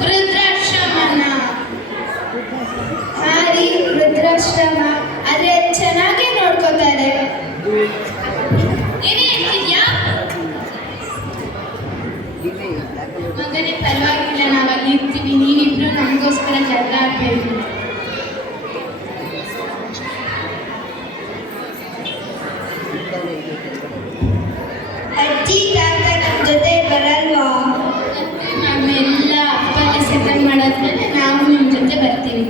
ವೃದ್ಧಾಶ್ರಮನ? ಹಾ ರೀ, ವೃದ್ಧಾಶ್ರಮ. ಆದ್ರೆ ಚೆನ್ನಾಗೇ ನೋಡ್ಕೋತಾರೆ. ಏನೇ ಹೇಳ್ತಿದ್ಯಾ ಮಗನೇ? ಪರವಾಗಿಲ್ಲ, ನಾವು ಅಲ್ಲಿ ಇರ್ತೀವಿ. ನೀವಿಬ್ರು ನಮಗೋಸ್ಕರ ಜಗಳ ಆಡ್ಬೇಕು. ಅಜ್ಜಿ ತಾತ ನಮ್ಮ ಜೊತೆ ಬರಲ್ವಾ? ನಮ್ಮೆಲ್ಲ ಅಪ್ಪನ ಸೆಟಲ್ ಮಾಡಾದ್ಮೇಲೆ ನಾವು ನಿಮ್ಮ ಜೊತೆ ಬರ್ತೀವಿ.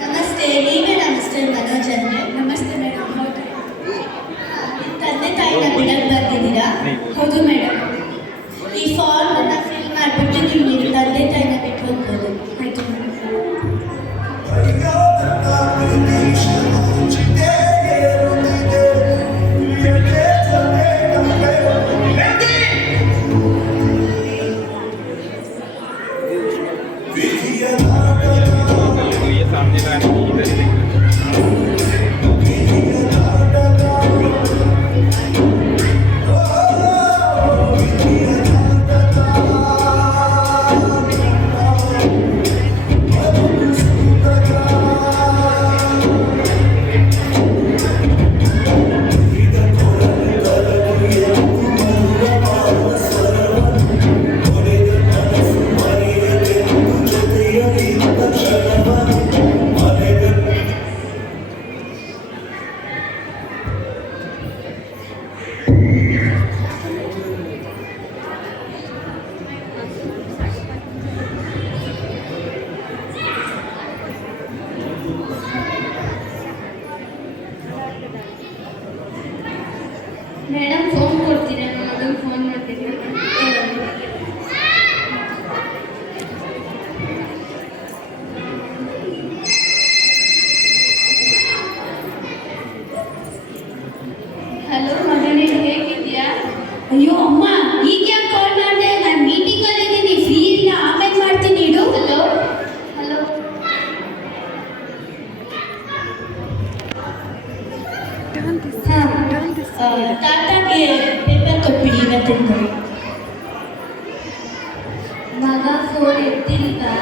ನಮಸ್ತೆ, ನೀವೇನಾ ಮಿಸ್ಟರ್ ಮನೋಜ್ ಅಂದ್ರೆ? ನಮಸ್ತೆ ಮೇಡಮ್. ಹೌದು, ತಂದೆ ತಾಯಿನ ಬಿಡಕ್ಕೆ ಬರ್ತಿದ್ದೀರಾ? ಹೌದು ಮೇಡಮ್. ಈ ಫಾರ್ಮನ್ನ ಫಿಲ್ ಮಾಡಿಬಿಟ್ಟು ನೀವು ನಿಮ್ಮ ತಂದೆ ತಾಯಿನ ಬಿಟ್ಟು ಹೋಗ್ಬೋದು. ಆಯ್ತು ಮೇಡಮ್. ಮೇಡಮ್ ಫೋನ್ ಕೊಡ್ತೀರಾ? ಮಗನ ಫೋನ್ ಮಾಡ್ತೀನಿ. ಹಲೋ ಮಗನೇ, ಹೇಗಿದ್ಯಾ? ಅಯ್ಯೋ ಅಮ್ಮ, ಈಗ ಯಾಕೆ ಕಾಲ್ ಮಾಡಿದೆ? ನಾನು ಮೀಟಿಂಗಲ್ಲಿ ಇದ್ದೀನಿ, ಫ್ರೀ ಇಲ್ಲ, ಆಮೇಲೆ ಮಾಡ್ತೀನಿ ಇಡು. Hello hello. ತಾತಾಗೆ ಪೇಪರ್ ಕೊಟ್ಬಿಡಿ ಇವತ್ತಿಂದ. ಮಗ ಫೋನ್ ಎತ್ತಿಲ್ವಾ?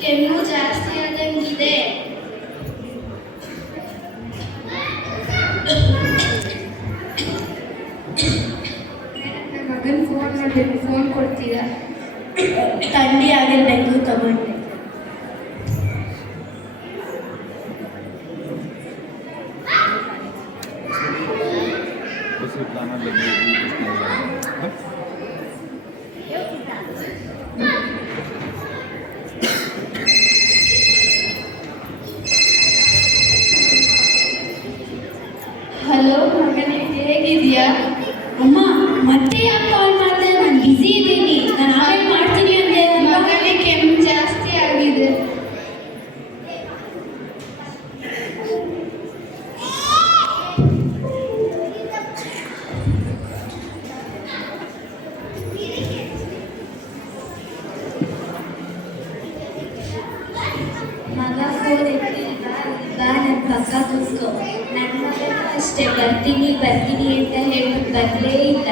ಕೆಮ್ಮು ಜಾಸ್ತಿ ಆದಂಗಿದೆ. ನನ್ನ ಮಗನ ಫೋನ್ ಮಾಡಬೇಕು, ಫೋನ್ ಕೊಡ್ತೀರಾ? ಥಂಡಿ ಆಗಿರ್ಬೇಕು, ತಗೊಂಡೆ. ಹಲೋ ಮಗನೇ, ಹೇಗಿದೆಯಾ? ಅಮ್ಮ ಮತ್ತೆ ಯಾಕೆ ಕಾಲ್ ಮಾಡಿದೆ? ನಾನು ಬ್ಯುಸಿ ಇದ್ದೀನಿ, ನಾನು ಆಮೇಲೆ ಮಾಡ್ತೀನಿ ಅಂದೆ. ಮಗನಿಗೆ ಕೆಮ್ಮು ಜಾಸ್ತಿ ಆಗಿದೆ. ಮಗ ಫೋನ್ ಎತ್ತಿಲ್ವಾ? ಬಾ ನನ್ನ ಪಕ್ಕ ಕೂತ್ಕೋ. ನನ್ನ ಮಗನೂ ಅಷ್ಟೇ ಬರ್ತೀನಿ ಬರ್ತೀನಿ ಅಂತ ಹೇಳ್ಬಿಟ್ಟು ಬರಲೇ ಇಲ್ಲ.